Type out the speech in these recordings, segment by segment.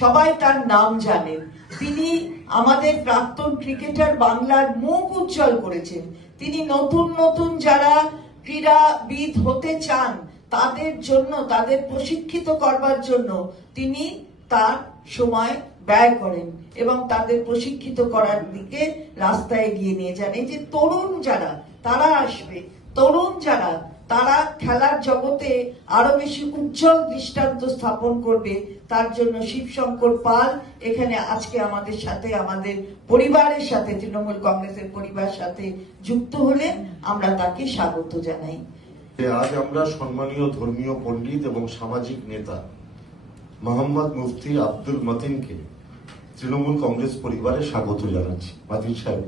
সবাই তার নাম জানেন। তিনি আমাদের প্রাক্তন ক্রিকেটার, বাংলার মুখ উজ্জ্বল করেছেন। তিনি নতুন নতুন যারা ক্রীড়াবিদ হতে চান তাদের জন্য, তাদের প্রশিক্ষিত করবার জন্য তিনি তার সময় ব্যয় করেন এবং তাদের প্রশিক্ষিত করার দিকে রাস্তায় এগিয়ে নিয়ে যান। এই যে তরুণ যারা তারা আসবে, তরুণ যারা তারা খেলার জগতে আরো বেশি উজ্জ্বল দৃষ্টান্ত স্থাপন করবে, তার জন্য শিবশঙ্কর পাল এখানে আজকে আমাদের সাথে, আমাদের পরিবারের সাথে, তৃণমূল কংগ্রেসের পরিবারের সাথে যুক্ত হলেন। আমরা তাকে স্বাগত জানাই। আজ আমরা সম্মানীয় ধর্মীয় পণ্ডিত এবং সামাজিক নেতা মোহাম্মদ মুফতি আব্দুল মতিনকে তৃণমূল কংগ্রেস পরিবারে স্বাগত জানাচ্ছি। মতিন সাহেব,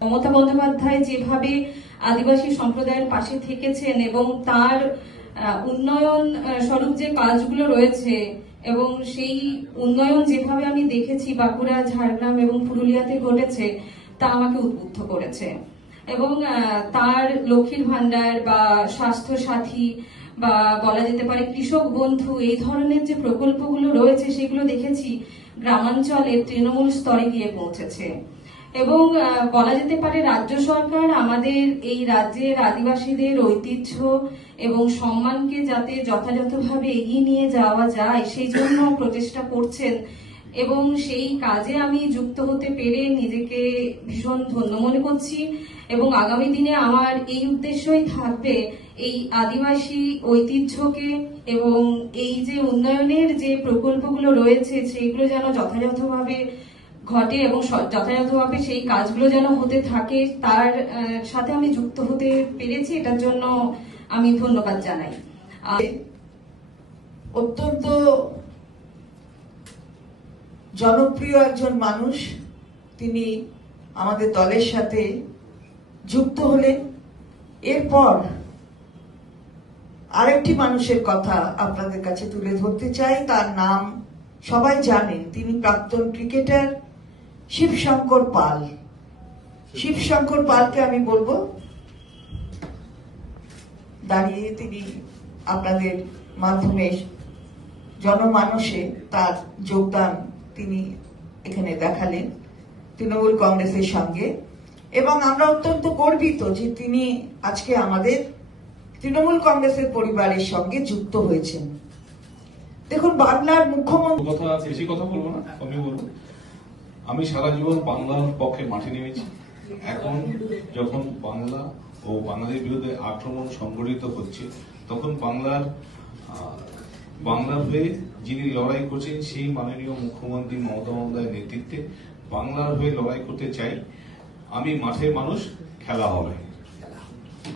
মমতা বন্দ্যোপাধ্যায় যেভাবে আদিবাসী সম্প্রদায়ের পাশে থেকেছেন এবং তার উন্নয়ন স্বরূপ যে কাজগুলো রয়েছে এবং সেই উন্নয়ন যেভাবে আমি দেখেছি বাঁকুড়া, ঝাড়গ্রাম এবং পুরুলিয়াতে ঘটেছে, তা আমাকে উদ্বুদ্ধ করেছে। এবং তার লক্ষ্মীর ভান্ডার বা স্বাস্থ্য সাথী বা বলা যেতে পারে কৃষক বন্ধু, এই ধরনের যে প্রকল্পগুলো রয়েছে সেগুলো দেখেছি গ্রামাঞ্চলে তৃণমূল স্তরে গিয়ে পৌঁছেছে। এবং বলা যেতে পারে রাজ্য সরকার আমাদের এই রাজ্যের আদিবাসীদের ঐতিহ্য এবং সম্মানকে যাতে যথাযথভাবে এগিয়ে নিয়ে যাওয়া যায় সেই জন্য প্রচেষ্টা করছেন এবং সেই কাজে আমি যুক্ত হতে পেরে নিজেকে ভীষণ ধন্য মনে করছি। এবং আগামী দিনে আমার এই উদ্দেশ্যই থাকবে এই আদিবাসী ঐতিহ্যকে এবং এই যে উন্নয়নের যে প্রকল্পগুলো রয়েছে সেইগুলো যেন যথাযথভাবে ঘটে এবং যথাযথভাবে সেই কাজগুলো যেন হতে থাকে, তার সাথে আমি যুক্ত হতে পেরেছি। এটার জন্য আমি ধন্যবাদ জানাই। অত্যন্ত জনপ্রিয় একজন মানুষ, তিনি আমাদের দলের সাথে যুক্ত হলেন। এরপর আরেকটি মানুষের কথা আপনাদের কাছে তুলে ধরতে চাই। তার নাম সবাই জানেন, তিনি প্রাক্তন ক্রিকেটার শিবশঙ্কর পাল। শিবশঙ্কর পালকে আমি বলবো দাঁড়িয়ে তিনি আপনাদের মাধ্যমে জনমানসে তার যোগদান তিনি এখানে দেখালেন তৃণমূল কংগ্রেসের সঙ্গে। এবং আমরা অত্যন্ত গর্বিত যে তিনি আজকে আমাদের তৃণমূল কংগ্রেসের পরিবারের সঙ্গে যুক্ত হয়েছেন। দেখুন, বাংলার মুখ্যমন্ত্রী, বেশি কথা বলবো না, আমি বলবো আমি সারা জীবন বাংলার পক্ষে মাঠে নেমেছি। এখন যখন বাংলা ও বাঙালির বিরুদ্ধে আক্রমণ সংগঠিত হচ্ছে, তখন বাংলার হয়ে যিনি লড়াই করছেন সেই মাননীয় মুখ্যমন্ত্রী মমতা বন্দ্যোপাধ্যায়ের নেতৃত্বে বাংলার হয়ে লড়াই করতে চাই। আমি মাঠের মানুষ, খেলা হবে।